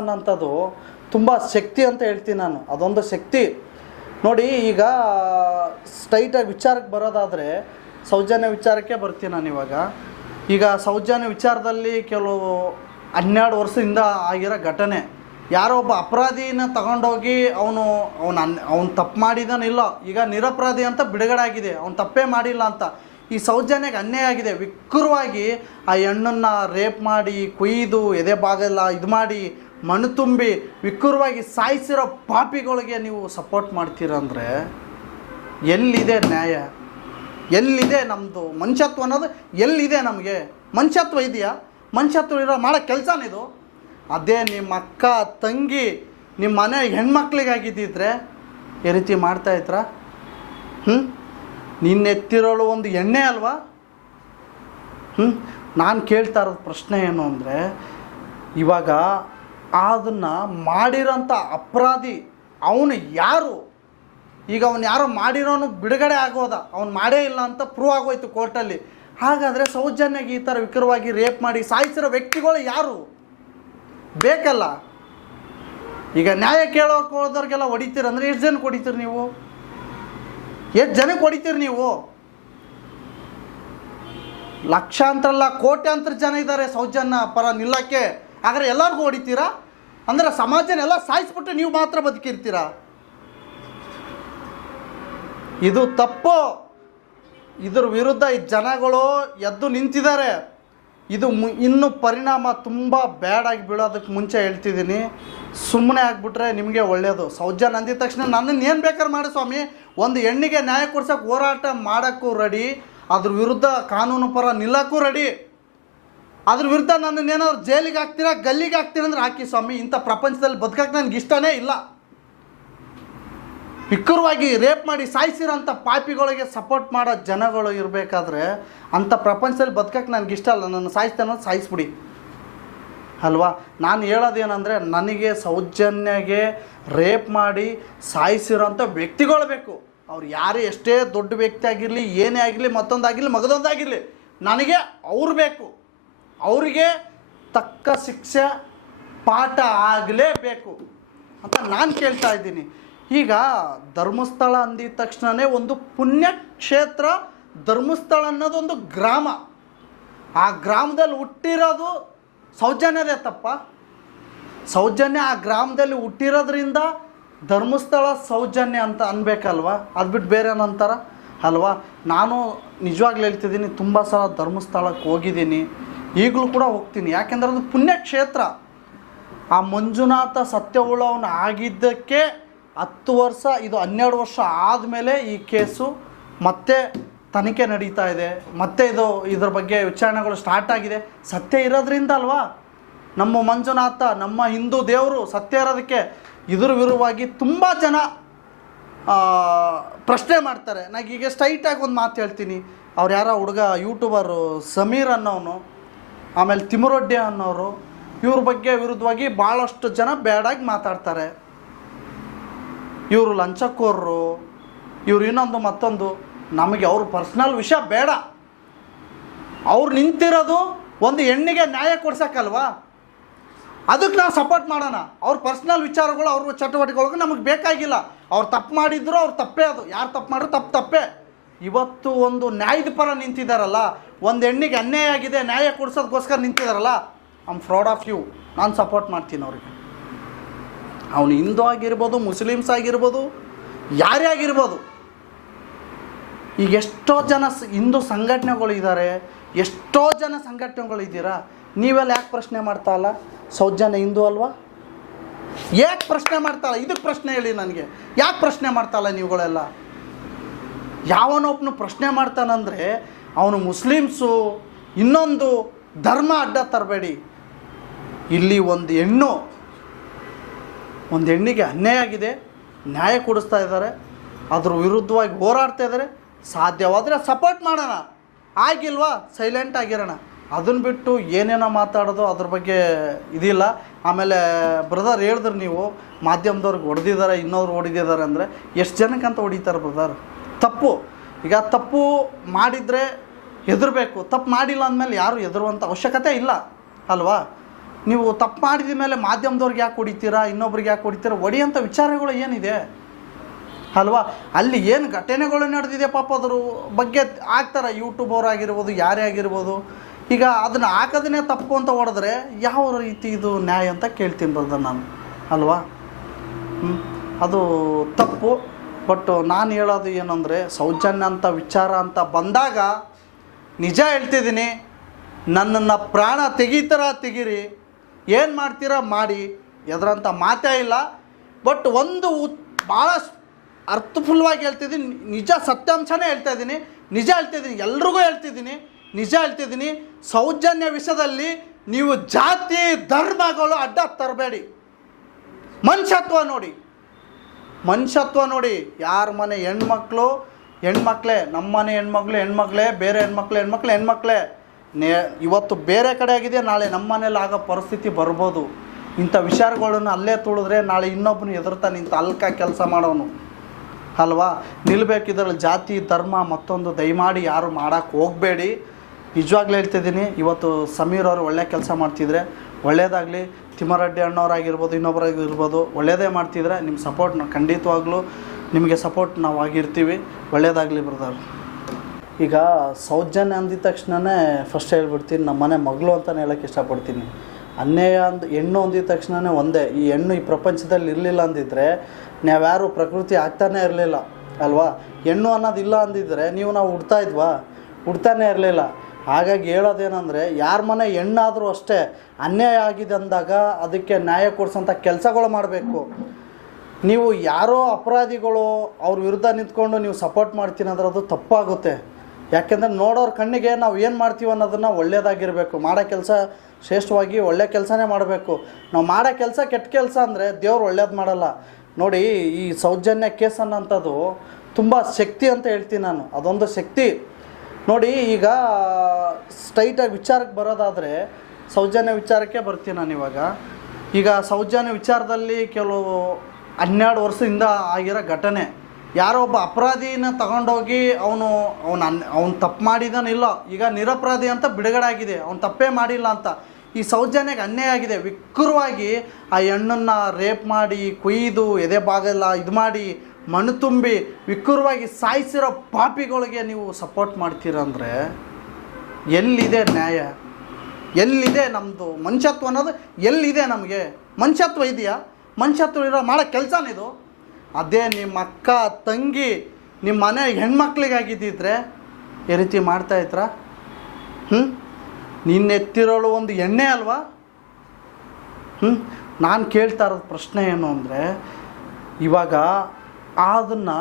ಅನ್ನೋಂಥದ್ದು ತುಂಬ ಶಕ್ತಿ ಅಂತ ಹೇಳ್ತೀನಿ ನಾನು. ಅದೊಂದು ಶಕ್ತಿ. ನೋಡಿ, ಈಗ ಸ್ಟ್ರೈಟಾಗಿ ವಿಚಾರಕ್ಕೆ ಬರೋದಾದರೆ, ಸೌಜನ್ಯ ವಿಚಾರಕ್ಕೆ ಬರ್ತೀನಿ ನಾನು ಇವಾಗ. ಈಗ ಸೌಜನ್ಯ ವಿಚಾರದಲ್ಲಿ ಕೆಲವು ಹನ್ನೆರಡು ವರ್ಷದಿಂದ ಆಗಿರೋ ಘಟನೆ. ಯಾರೋ ಒಬ್ಬ ಅಪರಾಧಿನ ತಗೊಂಡೋಗಿ ಅವನು ಅವನು ಅನ್, ಅವ್ನು ತಪ್ಪು ಮಾಡಿದಾನಿಲ್ಲ ಈಗ ನಿರಪರಾಧಿ ಅಂತ ಬಿಡುಗಡೆ ಆಗಿದೆ ಅವ್ನು ತಪ್ಪೇ ಮಾಡಿಲ್ಲ ಅಂತ. ಈ ಸೌಜನ್ಯಕ್ಕೆ ಅನ್ಯಾಯ ಆಗಿದೆ. ವಿಕೃವಾಗಿ ಆ ಹೆಣ್ಣನ್ನು ರೇಪ್ ಮಾಡಿ, ಕೊಯ್ದು ಎದೆ ಭಾಗೆಲ್ಲ ಇದು ಮಾಡಿ ಮಣ್ಣು ತುಂಬಿ ವಿಕೃವಾಗಿ ಸಾಯಿಸಿರೋ ಪಾಪಿಗಳಿಗೆ ನೀವು ಸಪೋರ್ಟ್ ಮಾಡ್ತೀರಂದರೆ ಎಲ್ಲಿದೆ ನ್ಯಾಯ? ಎಲ್ಲಿದೆ ನಮ್ಮದು ಮನುಷ್ಯತ್ವ ಅನ್ನೋದು ಎಲ್ಲಿದೆ ನಮಗೆ? ಮನುಷ್ಯತ್ವ ಇದೆಯಾ? ಮನುಷ್ಯತ್ವ ಇರೋ ಮಾಡೋ ಕೆಲಸನಿದು ಅದೇ ನಿಮ್ಮ ಅಕ್ಕ, ತಂಗಿ, ನಿಮ್ಮ ಮನೆ ಹೆಣ್ಮಕ್ಳಿಗಾಗಿದ್ದಿದ್ರೆ ಈ ರೀತಿ ಮಾಡ್ತಾ ಇದ್ರ? ಹ್ಞೂ ನಿನ್ನೆತ್ತಿರೋಳು ಒಂದು ಎಣ್ಣೆ ಅಲ್ವಾ? ಹ್ಞೂ ನಾನು ಕೇಳ್ತಾ ಇರೋದು ಪ್ರಶ್ನೆ ಏನು ಅಂದರೆ, ಇವಾಗ ಅದನ್ನು ಮಾಡಿರೋಂಥ ಅಪರಾಧಿ ಅವನು ಯಾರು? ಈಗ ಅವನು ಯಾರೋ ಮಾಡಿರೋನು ಬಿಡುಗಡೆ ಆಗೋದ, ಅವ್ನು ಮಾಡೇ ಇಲ್ಲ ಅಂತ ಪ್ರೂವ್ ಆಗೋಯ್ತು ಕೋರ್ಟಲ್ಲಿ ಹಾಗಾದರೆ ಸೌಜನ್ಯಗೆ ಈ ಥರ ವಿಕರವಾಗಿ ರೇಪ್ ಮಾಡಿ ಸಾಯಿಸಿರೋ ವ್ಯಕ್ತಿಗಳು ಯಾರು? ಬೇಕಲ್ಲ. ಈಗ ನ್ಯಾಯ ಕೇಳೋಕೆ ಹೋದವ್ರಿಗೆಲ್ಲ ಹೊಡಿತೀರ ಅಂದರೆ ಎಷ್ಟು ಜನಕ್ಕೆ ಹೊಡಿತೀರಿ ನೀವು? ಎಷ್ಟು ಜನಕ್ಕೆ ಹೊಡಿತೀರಿ ನೀವು? ಲಕ್ಷಾಂತರ ಅಲ್ಲ ಕೋಟ್ಯಾಂತರ ಜನ ಇದ್ದಾರೆ ಸೌಜನ್ಯ ಪರ ನಿಲ್ಲಕ್ಕೆ. ಆದರೆ ಎಲ್ಲರಿಗೂ ಹೊಡಿತೀರಾ? ಅಂದರೆ ಸಮಾಜನೆಲ್ಲ ಸಾಯಿಸ್ಬಿಟ್ಟು ನೀವು ಮಾತ್ರ ಬದುಕಿರ್ತೀರ? ಇದು ತಪ್ಪು. ಇದ್ರ ವಿರುದ್ಧ ಈ ಜನಗಳು ಎದ್ದು ನಿಂತಿದ್ದಾರೆ. ಇದು ಮು, ಇನ್ನು ಪರಿಣಾಮ ತುಂಬ ಬ್ಯಾಡಾಗಿ ಬೀಳೋದಕ್ಕೆ ಮುಂಚೆ ಹೇಳ್ತಿದ್ದೀನಿ. ಸುಮ್ಮನೆ ಆಗಿಬಿಟ್ರೆ ನಿಮಗೆ ಒಳ್ಳೆಯದು ಸೌಜನ್ಯ ಅಂದಿದ ತಕ್ಷಣ ನನ್ನನ್ನು ಏನು ಬೇಕಾದ್ರೆ ಮಾಡಿ ಸ್ವಾಮಿ. ಒಂದು ಹೆಣ್ಣಿಗೆ ನ್ಯಾಯ ಕೊಡ್ಸೋಕೆ ಹೋರಾಟ ಮಾಡೋಕ್ಕೂ ರೆಡಿ ಅದ್ರ ವಿರುದ್ಧ ಕಾನೂನು ಪರ ನಿಲ್ಲಕ್ಕೂ ರೆಡಿ ಅದ್ರ ವಿರುದ್ಧ ನನ್ನ ಏನಾದ್ರು ಜೈಲಿಗೆ ಹಾಕ್ತೀರಾ, ಗಲ್ಲಿಗೆ ಹಾಕ್ತೀರಾ ಅಂದ್ರೆ ಹಾಕಿ ಸ್ವಾಮಿ, ಇಂಥ ಪ್ರಪಂಚದಲ್ಲಿ ಬದುಕಕ್ಕೆ ನನಗೆ ಇಷ್ಟನೇ ಇಲ್ಲ. ನಿಖರವಾಗಿ ರೇಪ್ ಮಾಡಿ ಸಾಯಿಸಿರೋಂಥ ಪಾಪಿಗಳಿಗೆ ಸಪೋರ್ಟ್ ಮಾಡೋ ಜನಗಳು ಇರಬೇಕಾದ್ರೆ, ಅಂಥ ಪ್ರಪಂಚದಲ್ಲಿ ಬದುಕಕ್ಕೆ ನನಗೆ ಇಷ್ಟ ಅಲ್ಲ. ನನ್ನ ಸಾಯಿಸ್ತಾನೋ ಸಾಯಿಸ್ಬಿಡಿ. ಅಲ್ವಾ? ನಾನು ಹೇಳೋದೇನಂದರೆ, ನನಗೆ ಸೌಜನ್ಯಗೆ ರೇಪ್ ಮಾಡಿ ಸಾಯಿಸಿರೋಂಥ ವ್ಯಕ್ತಿಗಳು ಬೇಕು. ಅವ್ರು ಯಾರೇ ಎಷ್ಟೇ ದೊಡ್ಡ ವ್ಯಕ್ತಿ ಆಗಿರಲಿ, ಏನೇ ಆಗಿರಲಿ, ಮತ್ತೊಂದಾಗಿರಲಿ, ಮಗದೊಂದಾಗಿರಲಿ, ನನಗೆ ಅವ್ರು ಬೇಕು. ಅವರಿಗೆ ತಕ್ಕ ಶಿಕ್ಷೆ ಪಾಠ ಆಗಲೇಬೇಕು ಅಂತ ನಾನು ಕೇಳ್ತಾ ಇದ್ದೀನಿ. ಈಗ ಧರ್ಮಸ್ಥಳ ಅಂದಿದ ತಕ್ಷಣವೇ ಒಂದು ಪುಣ್ಯಕ್ಷೇತ್ರ ಧರ್ಮಸ್ಥಳ ಅನ್ನೋದೊಂದು ಗ್ರಾಮ. ಆ ಗ್ರಾಮದಲ್ಲಿ ಹುಟ್ಟಿರೋದು ಸೌಜನ್ಯದೇ ತಪ್ಪ. ಸೌಜನ್ಯ ಆ ಗ್ರಾಮದಲ್ಲಿ ಹುಟ್ಟಿರೋದ್ರಿಂದ ಧರ್ಮಸ್ಥಳ ಸೌಜನ್ಯ ಅಂತ ಅನ್ಬೇಕಲ್ವ? ಅದು ಬಿಟ್ಟು ಬೇರೆ ನಂತರ ಅಲ್ವಾ? ನಾನು ನಿಜವಾಗ್ಲೂ ಹೇಳ್ತಿದ್ದೀನಿ, ತುಂಬ ಸಲ ಧರ್ಮಸ್ಥಳಕ್ಕೆ ಹೋಗಿದ್ದೀನಿ. ಈಗಲೂ ಕೂಡ ಹೋಗ್ತೀನಿ. ಯಾಕೆಂದ್ರೆ ಅದು ಪುಣ್ಯಕ್ಷೇತ್ರ. ಆ ಮಂಜುನಾಥ ಸತ್ಯವುಳ್ಳವನು ಆಗಿದ್ದಕ್ಕೆ ಹತ್ತು ವರ್ಷ, ಇದು ಹನ್ನೆರಡು ವರ್ಷ ಆದಮೇಲೆ ಈ ಕೇಸು ಮತ್ತೆ ತನಿಖೆ ನಡೀತಾ ಇದೆ. ಮತ್ತೆ ಇದು ಇದ್ರ ಬಗ್ಗೆ ವಿಚಾರಣೆಗಳು ಸ್ಟಾರ್ಟ್ ಆಗಿದೆ. ಸತ್ಯ ಇರೋದ್ರಿಂದ ಅಲ್ವಾ? ನಮ್ಮ ಮಂಜುನಾಥ, ನಮ್ಮ ಹಿಂದೂ ದೇವರು ಸತ್ಯ ಇರೋದಕ್ಕೆ ಇದ್ರ ವಿರುವಾಗಿ ತುಂಬ ಜನ ಪ್ರಶ್ನೆ ಮಾಡ್ತಾರೆ. ನಾನು ಈಗ ಸ್ಟ್ರೈಟಾಗಿ ಒಂದು ಮಾತು ಹೇಳ್ತೀನಿ. ಅವ್ರು ಯಾರೋ ಹುಡುಗ ಯೂಟ್ಯೂಬರು ಸಮೀರ್ ಅನ್ನೋನು ಆಮೇಲೆ ತಿಮರೊಡ್ಡಿ ಅನ್ನೋರು ಇವ್ರ ಬಗ್ಗೆ ವಿರುದ್ಧವಾಗಿ ಭಾಳಷ್ಟು ಜನ ಬ್ಯಾಡಾಗಿ ಮಾತಾಡ್ತಾರೆ. ಇವರು ಲಂಚಕೋರರು ಇವ್ರು ಇನ್ನೊಂದು ಮತ್ತೊಂದು. ನಮಗೆ ಅವ್ರ ಪರ್ಸ್ನಲ್ ವಿಷಯ ಬೇಡ. ಅವ್ರು ನಿಂತಿರೋದು ಒಂದು ಹೆಣ್ಣಿಗೆ ನ್ಯಾಯ ಕೊಡ್ಸಕ್ಕಲ್ವಾ? ಅದಕ್ಕೆ ನಾವು ಸಪೋರ್ಟ್ ಮಾಡೋಣ. ಅವ್ರ ಪರ್ಸ್ನಲ್ ವಿಚಾರಗಳು, ಅವ್ರ ಚಟುವಟಿಕೆಗಳಿಗೂ ನಮಗೆ ಬೇಕಾಗಿಲ್ಲ. ಅವ್ರು ತಪ್ಪು ಮಾಡಿದ್ರು, ಅವ್ರು ತಪ್ಪೇ ಅದು. ಯಾರು ತಪ್ಪು ಮಾಡಿದ್ರು ತಪ್ಪು ತಪ್ಪೇ. ಇವತ್ತು ಒಂದು ನ್ಯಾಯದ ಪರ ನಿಂತಿದ್ದಾರಲ್ಲ ಒಂದು ಹೆಣ್ಣಿಗೆ ಅನ್ಯಾಯ ಆಗಿದೆ, ನ್ಯಾಯ ಕೊಡ್ಸೋದಕ್ಕೋಸ್ಕರ ನಿಂತಿದ್ದಾರಲ್ಲ ಐಮ್ ಫ್ರಾಡ್ ಆಫ್ ಯು ನಾನು ಸಪೋರ್ಟ್ ಮಾಡ್ತೀನಿ ಅವ್ರಿಗೆ. ಅವನು ಹಿಂದೂ ಆಗಿರ್ಬೋದು, ಮುಸ್ಲಿಮ್ಸ್ ಆಗಿರ್ಬೋದು, ಯಾರೇ ಆಗಿರ್ಬೋದು, ಈಗ ಎಷ್ಟೋ ಜನ ಹಿಂದೂ ಸಂಘಟನೆಗಳು ಇದ್ದಾರೆ ಎಷ್ಟೋ ಜನ ಸಂಘಟನೆಗಳು ಇದ್ದೀರಾ, ನೀವೆಲ್ಲ ಯಾಕೆ ಪ್ರಶ್ನೆ ಮಾಡ್ತಾ ಇಲ್ಲ? ಸೌಜನ್ಯ ಹಿಂದೂ ಅಲ್ವಾ? ಯಾಕೆ ಪ್ರಶ್ನೆ ಮಾಡ್ತಾಯಿಲ್ಲ ಇದಕ್ಕೆ ಪ್ರಶ್ನೆ ಹೇಳಿ ನನಗೆ. ಯಾಕೆ ಪ್ರಶ್ನೆ ಮಾಡ್ತಾಲ್ಲ ನೀವುಗಳೆಲ್ಲ? ಯಾವನೊಬ್ಬನು ಪ್ರಶ್ನೆ ಮಾಡ್ತಾನಂದರೆ ಅವನು ಮುಸ್ಲಿಮ್ಸು, ಇನ್ನೊಂದು ಧರ್ಮ ಅಡ್ಡ ತರಬೇಡಿ. ಇಲ್ಲಿ ಒಂದು ಹೆಣ್ಣು, ಒಂದು ಹೆಣ್ಣಿಗೆ ಅನ್ಯಾಯ ಆಗಿದೆ, ನ್ಯಾಯ ಕೊಡಿಸ್ತಾ ಇದ್ದಾರೆ, ಅದ್ರ ವಿರುದ್ಧವಾಗಿ ಹೋರಾಡ್ತಾ ಇದ್ದಾರೆ. ಸಾಧ್ಯವಾದರೆ ಸಪೋರ್ಟ್ ಮಾಡೋಣ. ಆಗಿಲ್ವಾ ಸೈಲೆಂಟ್ ಆಗಿರೋಣ. ಅದನ್ನು ಬಿಟ್ಟು ಏನೇನೋ ಮಾತಾಡೋದು ಅದ್ರ ಬಗ್ಗೆ ಇದಿಲ್ಲ. ಆಮೇಲೆ ಬ್ರದರ್ ಹೇಳಿದ್ರು ನೀವು, ಮಾಧ್ಯಮದವ್ರಿಗೆ ಹೊಡೆದಿದ್ದಾರೆ ಇನ್ನೊಬ್ರು ಹೊಡೆದಿದ್ದಾರೆ ಅಂದರೆ ಎಷ್ಟು ಜನಕ್ಕಂತ ಹೊಡಿತಾರೆ ಬ್ರದರ್ ತಪ್ಪು. ಈಗ ತಪ್ಪು ಮಾಡಿದರೆ ಹೆದರಬೇಕು ತಪ್ಪು ಮಾಡಿಲ್ಲ ಅಂದಮೇಲೆ ಯಾರು ಹೆದರುವಂಥ ಅವಶ್ಯಕತೆ ಇಲ್ಲ, ಅಲ್ವಾ? ನೀವು ತಪ್ಪು ಮಾಡಿದ ಮೇಲೆ ಮಾಧ್ಯಮದವ್ರಿಗೆ ಯಾಕೆ ಹೊಡಿತೀರಾ, ಇನ್ನೊಬ್ರಿಗೆ ಯಾಕೆ ಹೊಡಿತೀರಾ ಹೊಡಿಯೋಂಥ ವಿಚಾರಗಳು ಏನಿದೆ, ಅಲ್ವಾ? ಅಲ್ಲಿ ಏನು ಘಟನೆಗಳು ನಡೆದಿದೆ ಪಾಪ ಅದ್ರ ಬಗ್ಗೆ ಆಗ್ತಾರೆ ಯೂಟ್ಯೂಬರ್ ಆಗಿರ್ಬೋದು ಯಾರೇ ಆಗಿರ್ಬೋದು. ಈಗ ಅದನ್ನು ಹಾಕೋದನ್ನೇ ತಪ್ಪು ಅಂತ ಹೊಡೆದ್ರೆ ಯಾವ ರೀತಿ ಇದು ನ್ಯಾಯ ಅಂತ ಕೇಳ್ತೀನಿ ಬರ್ದ ನಾನು, ಅಲ್ವಾ. ಅದು ತಪ್ಪು. ಬಟ್ ನಾನು ಹೇಳೋದು ಏನಂದರೆ ಸೌಜನ್ಯ ಅಂತ ವಿಚಾರ ಅಂತ ಬಂದಾಗ ನಿಜ ಹೇಳ್ತಿದ್ದೀನಿ, ನನ್ನನ್ನು ಪ್ರಾಣ ತೆಗೀತಾರ ತೆಗೀರಿ, ಏನು ಮಾಡ್ತೀರಾ ಮಾಡಿ ಎದರಂಥ ಮಾತೇ ಇಲ್ಲ, ಬಟ್ ಒಂದು ಭಾಳ ಅರ್ಥಫುಲ್ವಾಗಿ ಹೇಳ್ತಿದ್ದೀನಿ, ನಿಜ ಸತ್ಯಾಂಶನೇ ಹೇಳ್ತಾ ಇದ್ದೀನಿ ನಿಜ ಹೇಳ್ತಿದ್ದೀನಿ, ಎಲ್ರಿಗೂ ಹೇಳ್ತಿದ್ದೀನಿ, ನಿಜ ಹೇಳ್ತಿದ್ದೀನಿ, ಸೌಜನ್ಯ ವಿಷಯದಲ್ಲಿ ನೀವು ಜಾತಿ, ಧರ್ಮಗಳು ಅಡ್ಡ ತರಬೇಡಿ. ಮನುಷ್ಯತ್ವ ನೋಡಿ ಮನುಷ್ಯತ್ವ ನೋಡಿ, ಯಾರ ಮನೆ ಹೆಣ್ಮಕ್ಳು ಹೆಣ್ಮಕ್ಳೇ ನಮ್ಮನೆ ಹೆಣ್ಮಕ್ಳು, ಹೆಣ್ಮಕ್ಳೇ, ಬೇರೆ ಹೆಣ್ಮಕ್ಳು ಹೆಣ್ಮಕ್ಳು, ಹೆಣ್ಮಕ್ಳೇ. ನೇ, ಇವತ್ತು ಬೇರೆ ಕಡೆ ಆಗಿದೆ, ನಾಳೆ ನಮ್ಮ ಮನೇಲಿ ಆಗೋ ಪರಿಸ್ಥಿತಿ ಬರ್ಬೋದು. ಇಂಥ ವಿಚಾರಗಳನ್ನು ಅಲ್ಲೇ ತುಳಿದ್ರೆ ನಾಳೆ ಇನ್ನೊಬ್ಬನು ಎದುರ್ತಾ ನಿಂತ ಅಲ್ಕ ಕೆಲಸ ಮಾಡೋನು. ಅಲ್ವಾ? ನಿಲ್ಬೇಕಿದ್ರಲ್ಲಿ ಜಾತಿ, ಧರ್ಮ, ಮತ್ತೊಂದು ದಯಮಾಡಿ ಯಾರು ಮಾಡೋಕ್ಕೆ ಹೋಗಬೇಡಿ. ನಿಜವಾಗ್ಲೂ ಹೇಳ್ತಿದ್ದೀನಿ, ಇವತ್ತು ಸಮೀರ್ ಅವರು ಒಳ್ಳೆ ಕೆಲಸ ಮಾಡ್ತಿದ್ರೆ ಒಳ್ಳೆಯದಾಗಲಿ ತಿಮ್ಮರೆಡ್ಡಿ ಅಣ್ಣವರಾಗಿರ್ಬೋದು ಇನ್ನೊಬ್ಬರಾಗಿರ್ಬೋದು ಒಳ್ಳೆಯದೇ ಮಾಡ್ತಿದ್ರೆ, ನಿಮ್ಮ ಸಪೋರ್ಟ್ ಖಂಡಿತವಾಗ್ಲೂ ನಿಮಗೆ ಸಪೋರ್ಟ್ ನಾವು ಆಗಿರ್ತೀವಿ. ಒಳ್ಳೆಯದಾಗಲಿ ಬ್ರದರ್. ಈಗ ಸೌಜನ್ಯ ಅಂದಿದ ತಕ್ಷಣವೇ ಫಸ್ಟ್ ಹೇಳ್ಬಿಡ್ತೀನಿ, ನಮ್ಮ ಮನೆ ಮಗಳು ಅಂತಲೇ ಹೇಳೋಕ್ಕೆ ಇಷ್ಟಪಡ್ತೀನಿ. ಅನ್ಯಾಯ ಅಂದ್, ಹೆಣ್ಣು ಅಂದಿದ ತಕ್ಷಣವೇ ಒಂದೇ, ಈ ಹೆಣ್ಣು ಈ ಪ್ರಪಂಚದಲ್ಲಿ ಇರಲಿಲ್ಲ ಅಂದಿದ್ರೆ ನಾವ್ಯಾರು ಪ್ರಕೃತಿ ಆಗ್ತಾನೇ ಇರಲಿಲ್ಲ, ಅಲ್ವಾ? ಹೆಣ್ಣು ಅನ್ನೋದಿಲ್ಲ ಅಂದಿದ್ರೆ ನೀವು ನಾವು ಹುಡ್ತಾ ಇದ್ವಾ? ಹುಡ್ತಾನೇ ಇರಲಿಲ್ಲ. ಹಾಗಾಗಿ ಹೇಳೋದೇನೆಂದರೆ, ಯಾರ ಮನೆ ಹೆಣ್ಣಾದರೂ ಅಷ್ಟೇ ಅನ್ಯಾಯ ಆಗಿದೆ ಅಂದಾಗ ಅದಕ್ಕೆ ನ್ಯಾಯ ಕೊಡಿಸೋಂಥ ಕೆಲಸಗಳು ಮಾಡಬೇಕು. ನೀವು ಯಾರೋ ಅಪರಾಧಿಗಳು ಅವ್ರ ವಿರುದ್ಧ ನಿಂತ್ಕೊಂಡು ನೀವು ಸಪೋರ್ಟ್ ಮಾಡ್ತೀನಿ ಅಂದ್ರೆ ಅದು ತಪ್ಪಾಗುತ್ತೆ. ಯಾಕೆಂದರೆ ನೋಡೋರ ಕಣ್ಣಿಗೆ ನಾವು ಏನು ಮಾಡ್ತೀವಿ ಅನ್ನೋದನ್ನು ಒಳ್ಳೆಯದಾಗಿರಬೇಕು ಮಾಡೋ ಕೆಲಸ ಶ್ರೇಷ್ಠವಾಗಿ ಒಳ್ಳೆ ಕೆಲಸನೇ ಮಾಡಬೇಕು. ನಾವು ಮಾಡೋ ಕೆಲಸ ಕೆಟ್ಟ ಕೆಲಸ ಅಂದರೆ ದೇವ್ರು ಒಳ್ಳೇದು ಮಾಡಲ್ಲ. ನೋಡಿ, ಈ ಸೌಜನ್ಯ ಕೇಸ್ ಅನ್ನೋಂಥದ್ದು ತುಂಬ ಶಕ್ತಿ ಅಂತ ಹೇಳ್ತೀನಿ ನಾನು. ಅದೊಂದು ಶಕ್ತಿ. ನೋಡಿ, ಈಗ ಸ್ಟ್ರೈಟಾಗಿ ವಿಚಾರಕ್ಕೆ ಬರೋದಾದರೆ ಸೌಜನ್ಯ ವಿಚಾರಕ್ಕೆ ಬರ್ತೀನಿ ನಾನು ಇವಾಗ. ಈಗ ಸೌಜನ್ಯ ವಿಚಾರದಲ್ಲಿ ಕೆಲವು ಹನ್ನೆರಡು ವರ್ಷದಿಂದ ಆಗಿರೋ ಘಟನೆ. ಯಾರೋ ಒಬ್ಬ ಅಪರಾಧಿನ ತಗೊಂಡೋಗಿ ಅವನು ಅವನು ಅನ್, ಅವ್ನು ತಪ್ಪು ಮಾಡಿದಾನಿಲ್ಲ ಈಗ ನಿರಪರಾಧಿ ಅಂತ ಬಿಡುಗಡೆ ಆಗಿದೆ ಅವ್ನು ತಪ್ಪೇ ಮಾಡಿಲ್ಲ ಅಂತ. ಈ ಸೌಜನ್ಯಕ್ಕೆ ಅನ್ಯಾಯ ಆಗಿದೆ. ವಿಕೃವಾಗಿ ಆ ಹೆಣ್ಣನ್ನು ರೇಪ್ ಮಾಡಿ, ಕೊಯ್ದು, ಎದೆ ಬಾಗಲ್ಲ ಇದು ಮಾಡಿ, ಮಣ್ಣು ತುಂಬಿ ವಿಕ್ರವಾಗಿ ಸಾಯಿಸಿರೋ ಪಾಪಿಗಳಿಗೆ ನೀವು ಸಪೋರ್ಟ್ ಮಾಡ್ತೀರಂದರೆ ಎಲ್ಲಿದೆ ನ್ಯಾಯ? ಎಲ್ಲಿದೆ ನಮ್ಮದು ಮನುಷ್ಯತ್ವ ಅನ್ನೋದು ಎಲ್ಲಿದೆ ನಮಗೆ? ಮನುಷ್ಯತ್ವ ಇದೆಯಾ? ಮನುಷ್ಯತ್ವ ಇರೋ ಮಾಡೋ ಕೆಲಸನಿದು ಅದೇ ನಿಮ್ಮ ಅಕ್ಕ, ತಂಗಿ, ನಿಮ್ಮ ಮನೆ ಹೆಣ್ಮಕ್ಳಿಗಾಗಿದ್ದಿದ್ರೆ ಈ ರೀತಿ ಮಾಡ್ತಾ ಇದ್ರ? ಹ್ಞೂ ನಿನ್ನೆತ್ತಿರೋಳು ಒಂದು ಎಣ್ಣೆ ಅಲ್ವಾ? ಹ್ಞೂ ನಾನು ಕೇಳ್ತಾ ಇರೋದು ಪ್ರಶ್ನೆ ಏನು ಅಂದರೆ, ಇವಾಗ ಅದನ್ನು